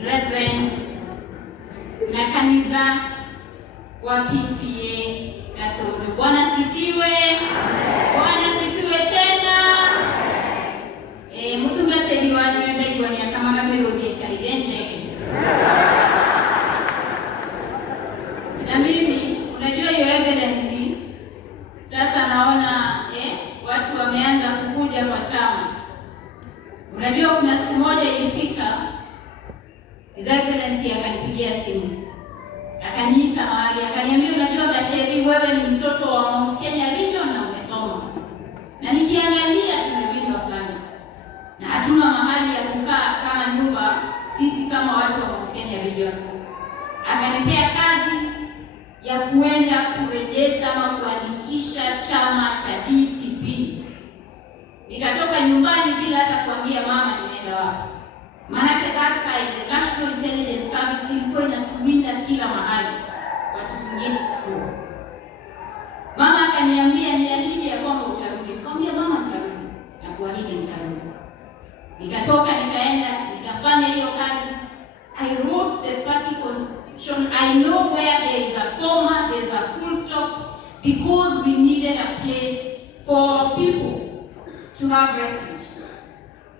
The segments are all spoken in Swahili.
brethren na kanisa wa PCA Gatundu. Bwana sifiwe. Bwana sifiwe tena. Mutungate wajue ndaiwa ni kama kamerodi kalidenje. Na mimi unajua your excellency, sasa naona watu wameanza kukuja kwa chama. Unajua kuna siku moja ilifika His Excellency akanipigia simu. Akaniita mahali, akaniambia unajua Gasheri, wewe ni mtoto wa Mount Kenya Region na umesoma. Na nikiangalia tumebindwa sana. Na hatuna mahali ya kukaa kama nyumba sisi kama watu wa Mount Kenya Region. Akanipea kazi ya kuenda kurejesta ama kuandikisha chama cha DCP. Nikatoka nyumbani bila hata kuambia mama nimeenda wapi. Maana that time the National Intelligence Service ilikuwa inatuwinda kila mahali. Watu wengine. Mama akaniambia niahidi ya kwamba utarudi. Nikamwambia mama nitarudi. Na kuahidi nitarudi. Nikatoka nikaenda nikafanya hiyo kazi. I wrote the party constitution. I know where there is a comma, there is a full stop, because we needed a place for people to have refuge.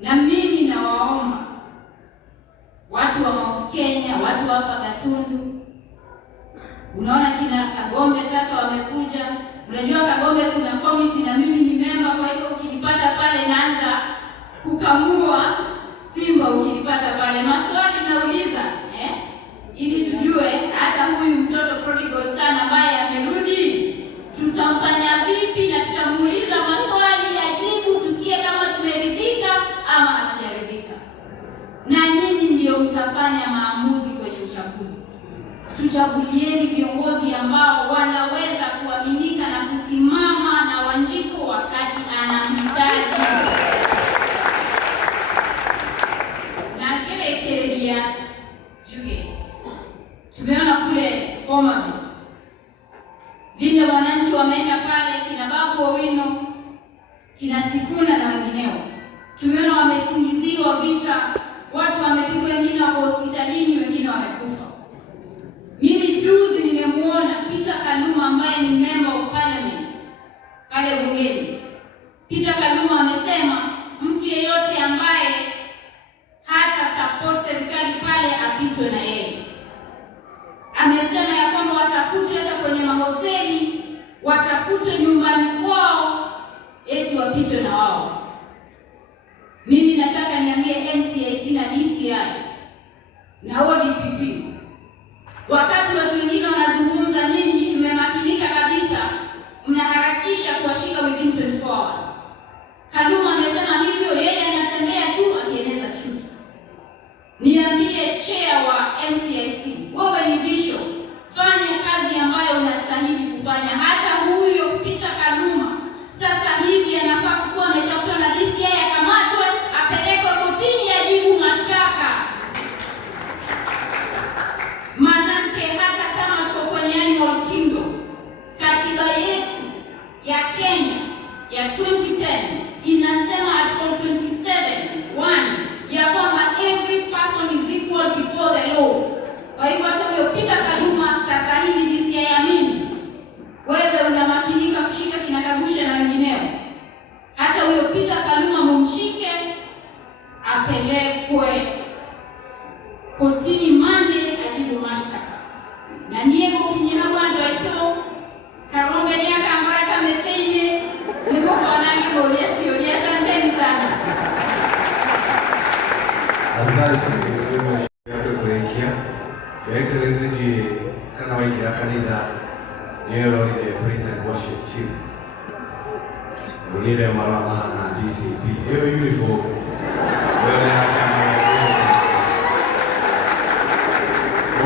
Na mimi nawaomba watu wa Mount Kenya, watu hapa Gatundu. Unaona kina Kagombe sasa wamekuja. Unajua Kagombe kuna committee na mimi ni member, kwa hiyo ukinipata pale naanza kukamua simba ukinipata pale. Maswali nauliza ili tujue hata huyu mtoto prodigal sana ambaye amerudi tutamfanya vipi, na tutamuuliza maswali ajibu, tusikie kama tumeridhika ama hatujaridhika. Na nyinyi ndio mtafanya maamuzi kwenye uchaguzi. Tuchagulieni viongozi ambao wanaweza kuaminika na kusimama na Wanjiko wakati anamhitaji. Na kile Juge. Tumeona kule Homabay. Linda wananchi wameenda pale, kina Babu Owino, kina Sifuna na wengineo. Tumeona wamesingiziwa vita, watu wamepigwa, wengine wako hospitalini, wengine wamekufa. Mimi juzi nimemuona Peter Kaluma ambaye ni member of parliament pale bungeni. Peter Kaluma amesema mtu yeyote ambaye hata support serikali pale apitwe na yeye. Amesema ya kwamba watafutwe hata kwenye mahoteli, watafutwe nyumbani kwao, eti wapitwe na wao. Mimi nataka niambie NCIC na DCI na ODPP, wakati watu wengine wanazungumza, nyinyi mmemakinika kabisa, mnaharakisha kuwashika within 24 hours. Kaluma amesema hivyo, yeye anatembea tu akieneza chuki. Niambie chair wa NCIC, wewe ni bishop, fanya kazi ambayo unastahili kufanya. Hata huyo Peter Kaluma sasa hivi anafaa kuwa ametafutwa na DCI, akamatwe, apelekwe kotini, ajibu mashtaka. Manake hata kama tuko kwenye animal kingdom, katiba yetu ya Kenya ya 2010 inasema article 27:1 ya kwamba every person is equal before the law. Kwa hivyo hata huyo Peter Kaluma sasa hivi DCI amini, wewe unamakinika kushika kinakagusha na wengineo. Hata huyo Peter Kaluma mumshike, apelekwe kotini mande, ajibu mashtaka. Na niye kukinyagwa ndo ito Karombe nyaka ambaraka meteine niko kwa nani boleshi yoye. Asanteni sana. Asante kwa kuelekea Your Excellency kana waikira kanitha niyo ni President Worship Team. Unile mara na DCP. Hiyo uniform.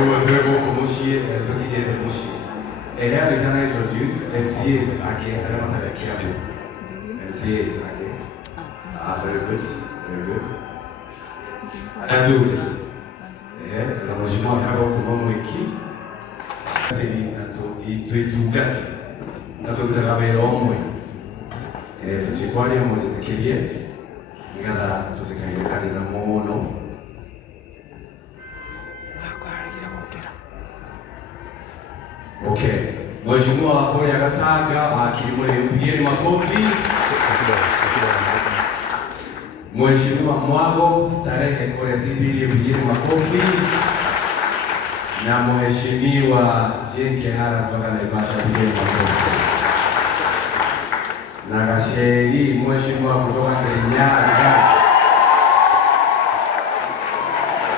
Wewe kumushie tokije kumushie. Here we can introduce MCAs again. I don't want to careful. MCAs again. Very good. Very good. Adule. Na mheshimiwa hapa kwa mwiki. Teli itwetugati. Natutarabe omwe. Tuchikwali moja tekelie. Ngada tusikanye kanisa muno. Okay. Mheshimiwa Wamboi Gataga wa Kilimule, mpigeni makofi. Mheshimiwa Mwago Starehe Korea Sibili, mpigeni makofi. Na Mheshimiwa Jane Kehara kutoka Naivasha, mpigeni makofi. Na Gasheri Mheshimiwa kutoka Kirinyaga.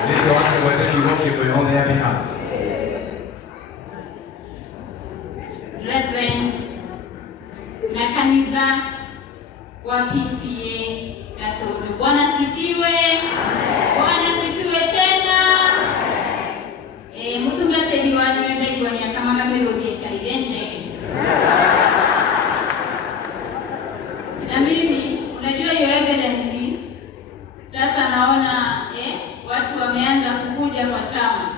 Ndio watu wote kiroki on their behalf. Reverend na kanisa wa PCA Gatundu. Bwana sifiwe. Bwana sifiwe tena. Mutungateli wa nyumba ya kama mamelodi kaligenje. Na mimi unajua your excellency, sasa naona watu wameanza kukuja kwa chama.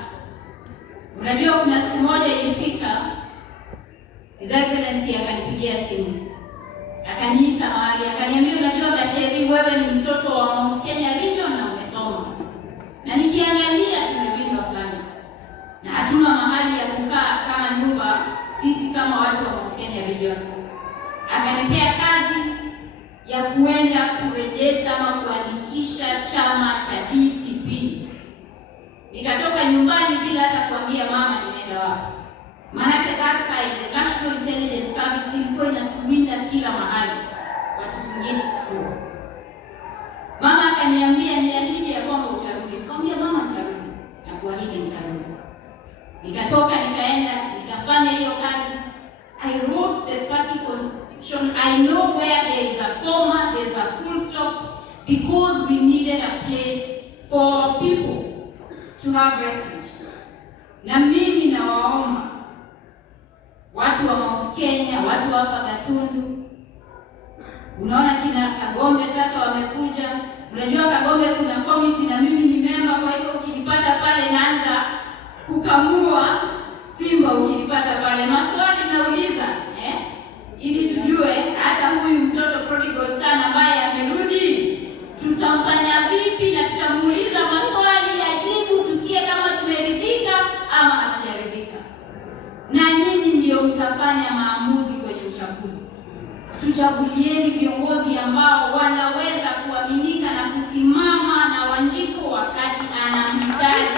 Unajua kuna siku moja ilifika His Excellency akanipigia simu. Akaniita mahali, akaniambia unajua Gasheri, wewe ni mtoto wa Mount Kenya Region na umesoma. Na nikiangalia tumewindwa sana. Na hatuna mahali ya kukaa kama nyumba sisi kama watu wa Mount Kenya Region. Akanipea kazi ya kuenda kurejesta ama kuandikisha chama cha DCP. Nikatoka nyumbani bila hata kuambia mama nimeenda wapi. Maanake that time the National Intelligence Service ilikuwa inatuwinda kila mahali. Watu wengine. Mama akaniambia niahidi ya kwamba utarudi. Nikamwambia mama nitarudi. Na kuahidi nitarudi. Nikatoka nikaenda, nikafanya hiyo kazi. I wrote the party constitution. I know where there is a comma, there is a full stop, because we needed a place for people to have refuge. Na mimi nawaomba watu wa Mount Kenya, watu hapa Gatundu. Unaona kina Kagombe sasa wamekuja. Unajua Kagombe kuna committee na mimi ni member, kwa hivyo ukinipata pale naanza kukamua simba ukinipata pale. Maswali nauliza, ili tujue hata huyu mtoto prodigal sana ambaye amerudi tutamfanya vipi, na tutamuuliza maswali ajibu, tusikie kama tumeridhika ama hatujaridhika. Na nyinyi ndio mtafanya maamuzi kwenye uchaguzi. Tuchagulieni viongozi ambao wanaweza kuaminika na kusimama na Wanjiko wakati anamhitaji.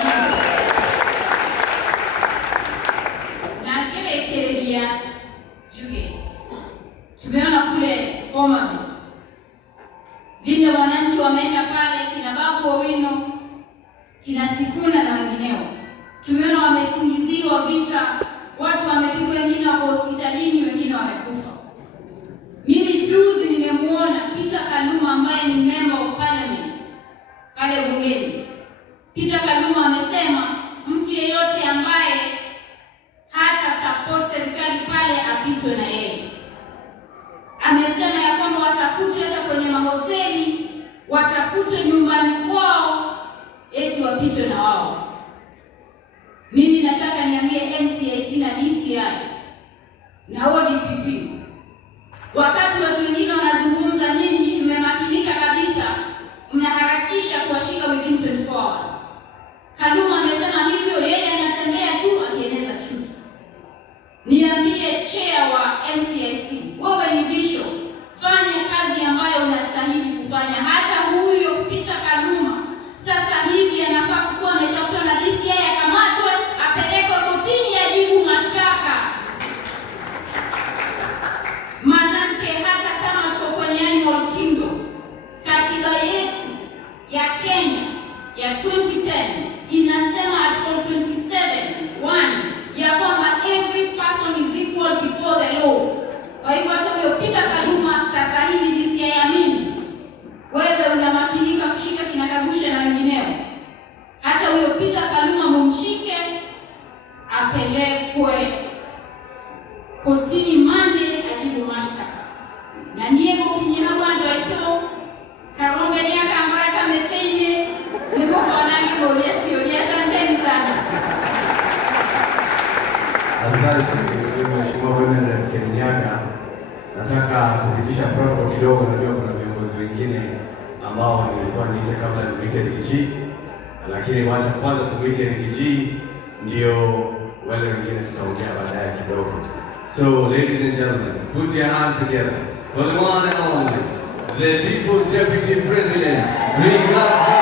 Na kerekeria Juge. Tumeona kule Homabay. Linda wananchi wameenda pale, kina Babu Owino, kina Sifuna na wengineo. Tumeona wamesingiziwa vita, watu wamepigwa, wengine wako hospitalini, wengine wamekufa. Mimi juzi nimemuona Peter Kaluma ambaye ni member of parliament pale bungeni. Peter Kaluma amesema mtu yeyote ambaye hata support serikali pale apitwe na yeye. Amesema ya kwamba watafutwe hata kwenye mahoteli, watafutwe nyumbani kwao, eti wapitwe na wao. Mimi nataka niambie NCIC na DCI na ODPP, wakati watu wengine wanazungumza, nyinyi mmemakinika kabisa, mnaharakisha kuwashika within 24 hours. Kaluma amesema hivyo, yeye anatembea tu akieneza chuki. Niambie chair wa NCIC, wewe ni bishop, fanya kazi ambayo unastahili kufanya. Hata huyo Peter Kaluma sasa hivi anafaa kuwa ametafutwa na DCI, akamatwe, apelekwe kotini, ajibu mashtaka. Manake hata kama tuko kwenye animal kingdom, katiba yetu ya Kenya ya 2010 inasema article 27:1 ya kwamba every person is equal before the law. Kwa hivyo hata huyo Peter Kaluma sasa hivi DCI amini, wewe unamakinika kushika kinakagusha na wengineo. Hata huyo Peter Kaluma mumshike, apelekwe kotini mande, ajibu mashtaka. Na niye kukinyana wando ito Karombe niaka ambaraka mepenye niko kwa nani koleshi olia. Asanteni sana. Asante Mheshimiwa Bwana Kirinyaga. Nataka kupitisha protocol kidogo, najua kuna viongozi wengine ambao nilikuwa niite kabla niite DG, lakini wacha kwanza tumuite DG ndio wale wengine tutaongea baadaye kidogo. So ladies and gentlemen, put your hands together for the one and only, the People's Deputy President, Rigathi.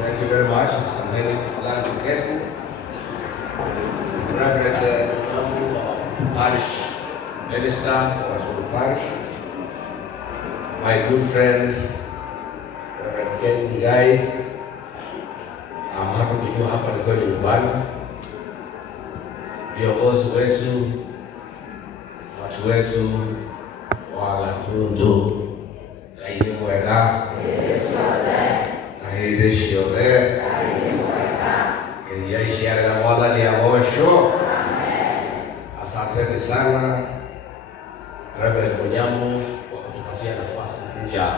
Thank you very much. It's a very glad to get you. Reverend Parish Minister for Wachuru Parish, my good friend, Reverend Ken Muigai. I'm happy to be hapa nikoni nyumbani. Viongozi wetu, watu wetu, Wagatundu, Kaini Mwega, Kahide Shiore, Kenya Ishiare na Mwathani Agocwo. Asanteni sana Reverend Munyamo kwa kutupatia nafasi kuja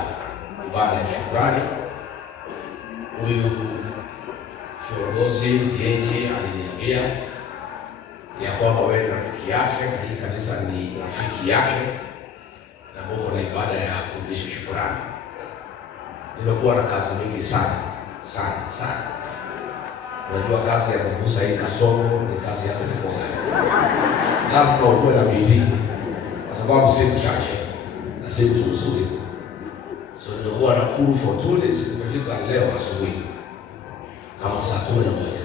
ibada ya shukrani. Huyu kiongozi Mgenje aliniambia ya kwamba wewe ni rafiki yake na hii kanisa ni rafiki yake, na Mungu na ibada ya kurudisha shukrani. Nimekuwa na kazi mingi sana. Unajua kazi ya kufukuza hii Kasongo ni kazi ya 24/7. Lazima uwe na bidii kwa sababu si mchache na si mtu mzuri. So nimekuwa na crew for 2 days. Nimefika leo asubuhi kama saa 11.